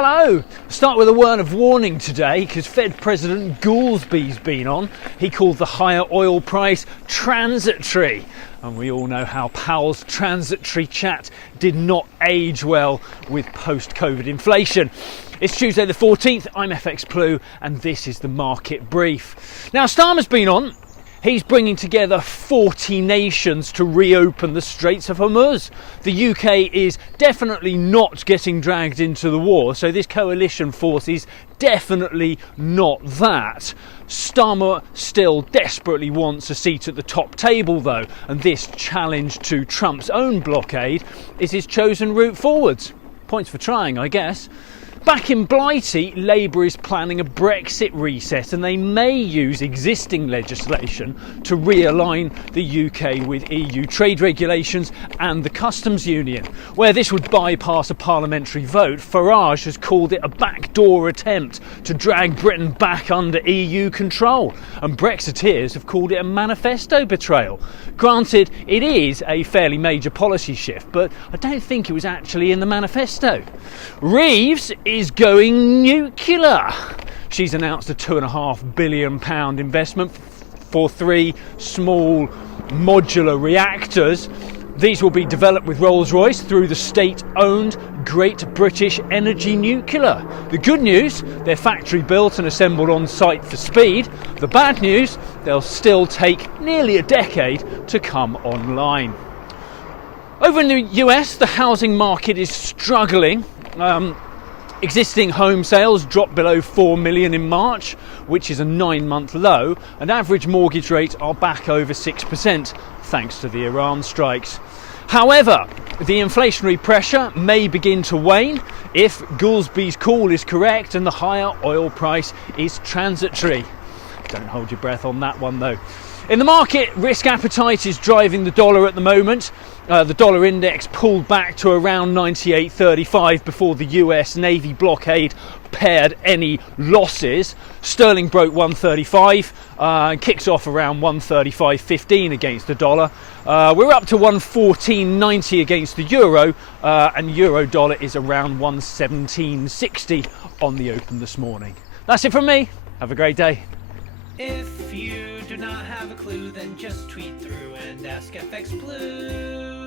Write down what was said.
Hello! Start with a word of warning today because Fed President Goolsby's been on. He called the higher oil price transitory. And we all know how Powell's transitory chat did not age well with post-COVID inflation. It's Tuesday the 14th, I'm FxPlew and this is the market brief. Now Starmer's been on. He's bringing together 40 nations to reopen the Straits of Hormuz. The UK is definitely not getting dragged into the war, so this coalition force is definitely not that. Starmer still desperately wants a seat at the top table though, and this challenge to Trump's own blockade is his chosen route forwards. Points for trying, I guess. Back in Blighty, Labour is planning a Brexit reset and they may use existing legislation to realign the UK with EU trade regulations and the customs union. Where this would bypass a parliamentary vote, Farage has called it a backdoor attempt to drag Britain back under EU control, and Brexiteers have called it a manifesto betrayal. Granted, it is a fairly major policy shift, but I don't think it was actually in the manifesto. Reeves is going nuclear. She's announced a £2.5 billion investment for 3 small modular reactors. These will be developed with Rolls-Royce through the state-owned Great British Energy Nuclear. The good news, they're factory built and assembled on site for speed. The bad news, they'll still take nearly a decade to come online. Over in the US, the housing market is struggling. Existing home sales dropped below 4 million in March, which is a 9-month low, and average mortgage rates are back over 6% thanks to the Iran strikes. However, the inflationary pressure may begin to wane if Goolsby's call is correct and the higher oil price is transitory. Don't hold your breath on that one though. In the market, risk appetite is driving the dollar at the moment. The dollar index pulled back to around 98.35 before the US Navy blockade paired any losses. Sterling broke 135 and kicks off around 135.15 against the dollar. We're up to 114.90 against the euro, and euro dollar is around 117.60 on the open this morning. That's it from me. Have a great day. If you do not have a clue, then just tweet through and ask FxPlew.